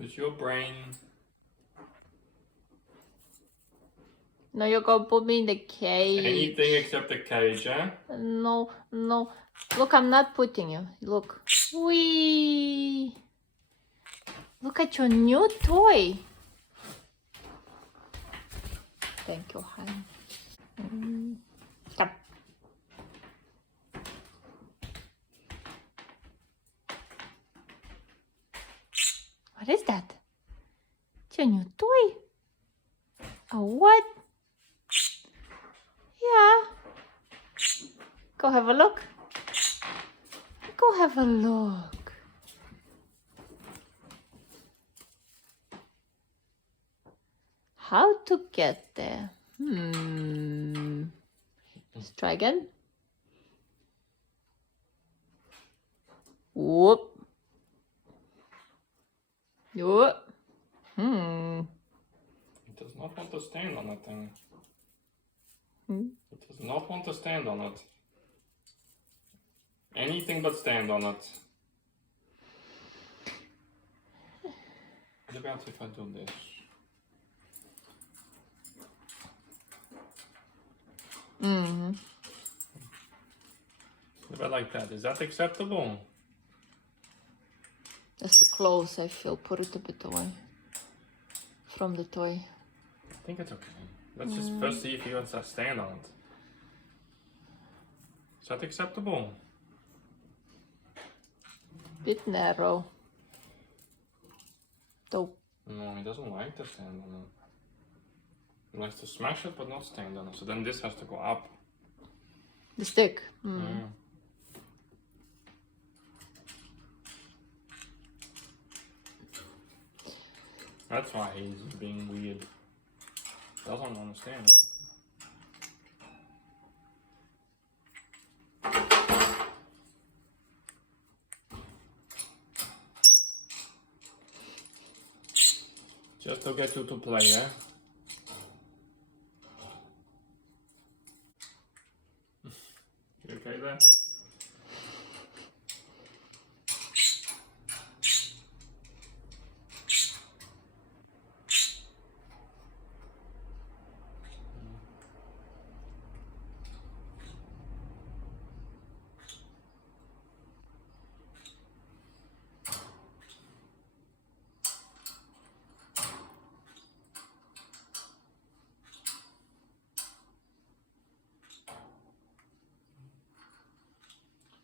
Use your brain. No, you're gonna put me in the cage. Anything except the cage, eh? No, no. Look, I'm not putting you. Look. Whee! Look at your new toy. Thank you, honey. Come. What is that? It's your new toy. A what? Yeah. Go have a look. Go have a look. How to get there? Let's try again. Whoop. Whoop. It does not want to stand on that thing. It does not want to stand on it. Anything but stand on it. What about if I do this? What about like that? Is that acceptable? That's too close, I feel. Put it a bit away from the toy. I think it's okay. Let's just first see if he wants to stand on it. Is that acceptable? Bit narrow. Though. No, he doesn't like to stand on it. He likes to smash it but not stand on it. So then this has to go up. The stick. Yeah. That's why he's being weird. Doesn't understand it. Just to get you to play, eh? You okay there?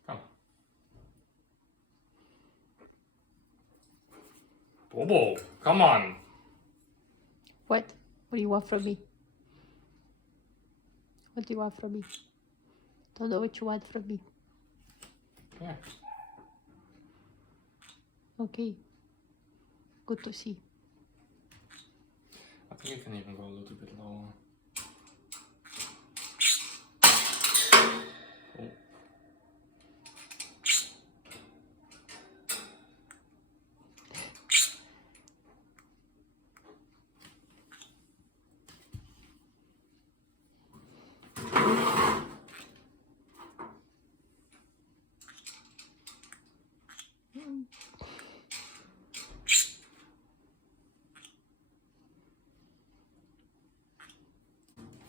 Come. Bobo, come on. What? What do you want from me? What do you want from me? Don't know what you want from me. Yeah. Okay. Good to see. I think you can even go a little bit lower. Oh.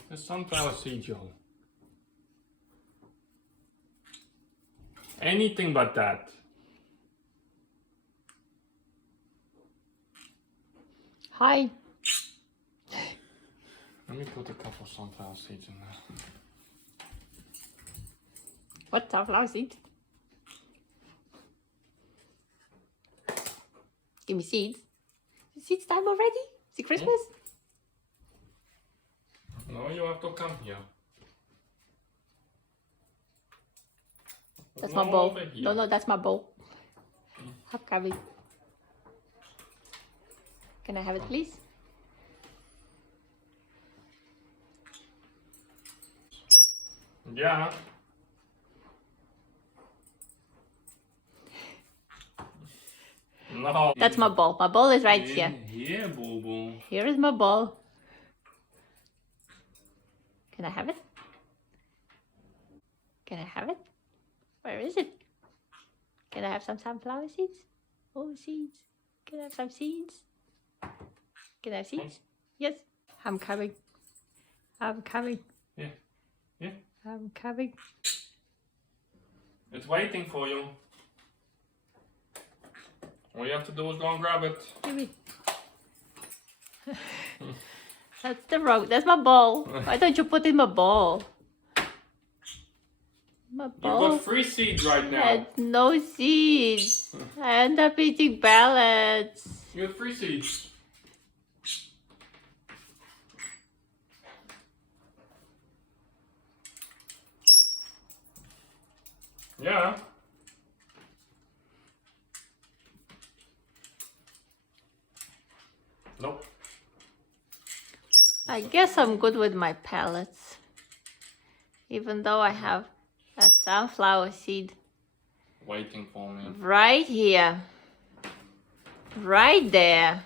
The sunflower seeds, y'all. Anything but that. Hi. Let me put a couple sunflower seeds in there. What sunflower seeds? Give me seeds. Seeds time already? Is it Christmas? No, you have to come here. That's No, my bowl. over here. No, no, that's my bowl. How come it? Can I have it, please? Yeah. No. That's my bowl. My bowl is right here. Here, boo boo. Here is my bowl. Can I have it? Can I have it? Where is it? Can I have some sunflower seeds? Oh, seeds. Can I have some seeds? Can I have seeds? Yes. I'm coming. I'm coming. Yeah. Yeah. I'm coming. It's waiting for you. All you have to do is go and grab it. Give me. That's my ball. Why don't you put in my ball? My You've ball got 3 seeds right now. had no seeds. I end up eating pellets. You have 3 seeds. Yeah. Nope. I guess I'm good with my pellets. Even though I have a sunflower seed Waiting for me. right here. Right there.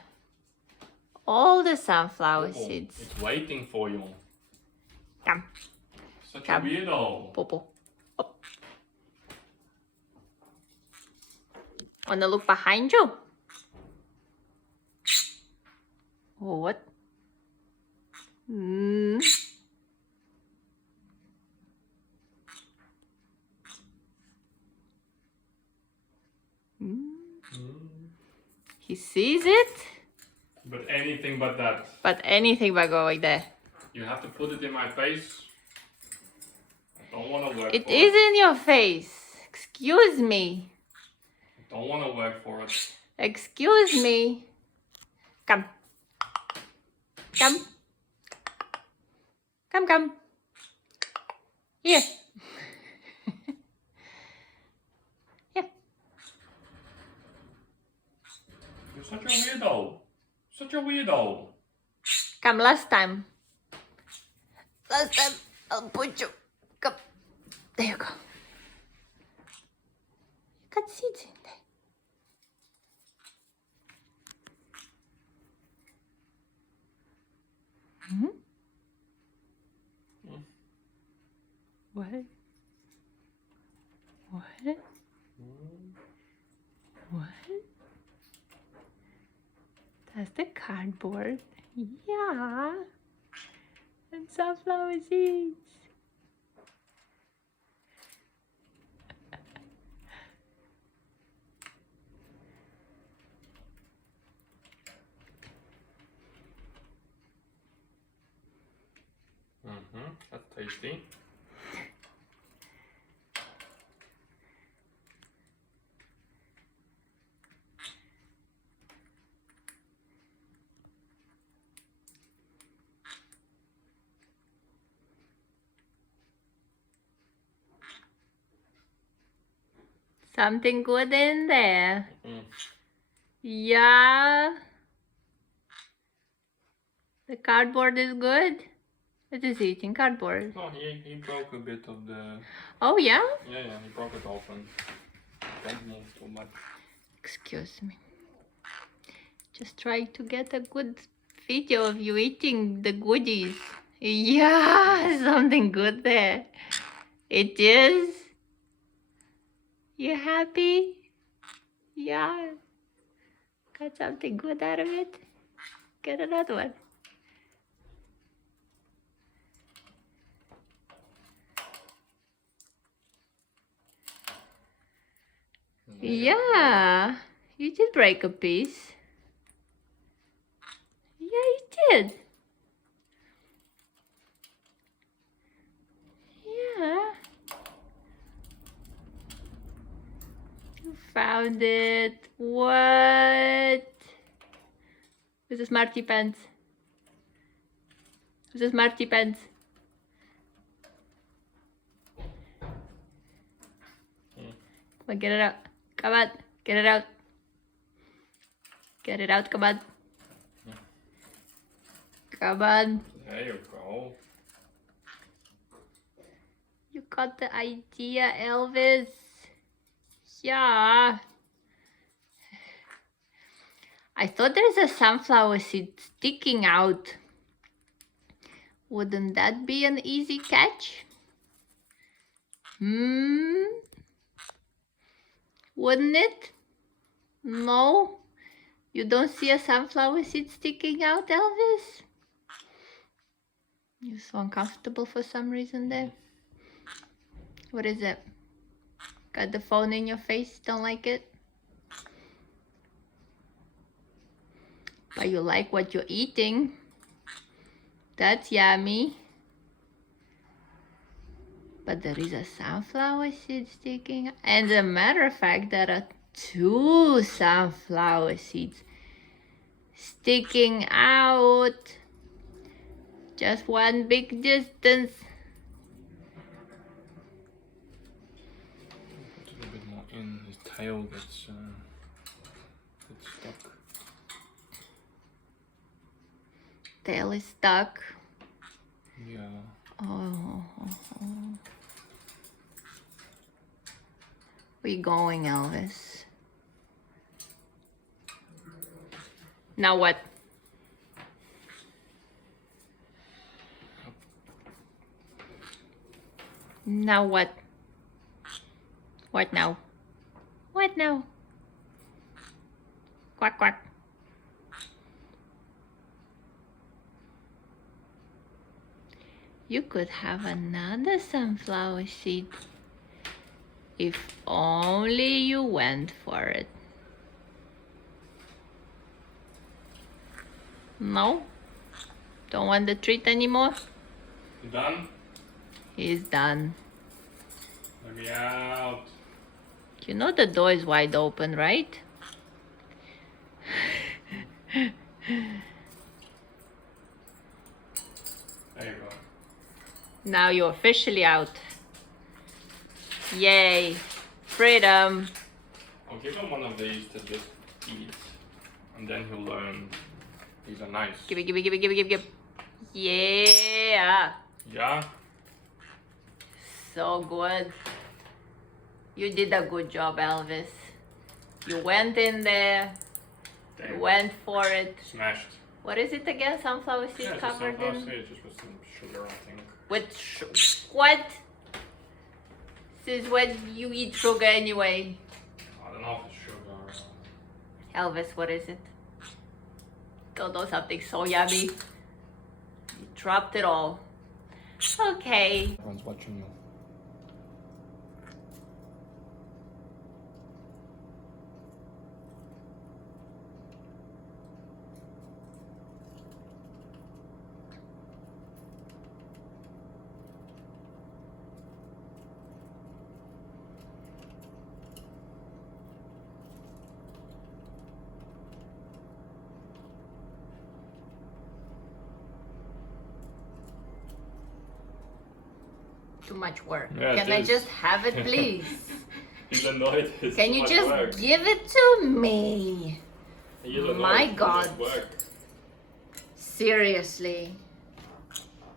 All the sunflower Oh, seeds. it's waiting for you. Come. Such Come. a weirdo. Popo. Up. Wanna look behind you? Oh, what? Mm. He sees it, But anything but that. but anything but going there. You have to put it in my face. I don't want to work It for is it. in your face. Excuse me. I don't want to work for it. Excuse me. Come. Come. Come, come. Here. Here. You're such a weirdo. Such a weirdo. Come last time. Last time I'll put you. Come. There you go. You got seeds in there. Hmm? What? What? What? That's the cardboard. Yeah. And sunflower seeds. That's tasty. Something good in there. Mm. Yeah. The cardboard is good. It is eating cardboard. Oh, he broke a bit of the... Oh, yeah? Yeah, he broke it open. Don't move too much. Excuse me. Just trying to get a good video of you eating the goodies. Yeah, something good there. It is. You happy? Yeah. Got something good out of it? Get another one. Yeah, you did break a piece. Yeah, you did. Yeah. You found it. What? Who's the smarty pants? Who's the smarty pants? Come on, get it out. Come on, get it out. Get it out, come on. Come on. There you go. You got the idea, Elvis. Yeah. I thought there's a sunflower seed sticking out. Wouldn't that be an easy catch? Wouldn't it? No? You don't see a sunflower seed sticking out, Elvis? You're so uncomfortable for some reason there. What is it? Got the phone in your face? Don't like it? But you like what you're eating. That's yummy. But there is a sunflower seed sticking. And as a matter of fact, there are 2 sunflower seeds sticking out. Just one big distance. Put a little bit more in. His tail gets stuck. Tail is stuck. Yeah. Oh. Where you going, Elvis? Now what? Now what? What now? What now? Quack, quack. You could have another sunflower seed if only you went for it. No? Don't want the treat anymore? You done? He's done. Let me out. You know the door is wide open, right? There you go. Now you're officially out. Yay. Freedom. I'll give him one of these to just eat. And then he'll learn these are nice. Give it. Yeah. Yeah? So good. You did a good job, Elvis. You went in there. There You you went for it. go. Smashed. What is it again? Sunflower seed Yeah, just covered sunflower in? seeds, just with some sugar, I think. With what? This is what you eat sugar anyway. I don't know if it's sugar. Elvis, what is it? Don't know, something so yummy. You dropped it all. Okay. Everyone's watching you. Too much work. Yeah, Can it I is. just have it, please? He's annoyed. It's Can too you much just work. give it to me? He's annoyed. My It's too much God. work. Seriously.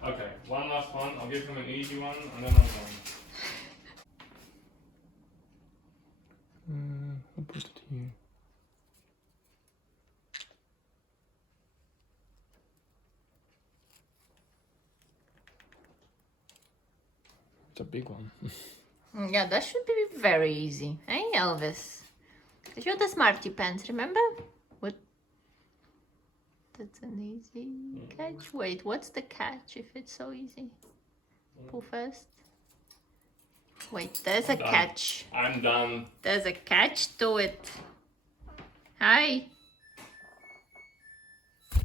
Okay, one last one. I'll give him an easy one, and then I'm done. I'll put it here. It's a big one. Yeah, that should be very easy. Hey, Elvis. You're the smarty pants, remember? What? That's an easy catch. Wait, what's the catch if it's so easy? Pull first. Wait, there's a Done. catch. I'm done. There's a catch to it. Hi.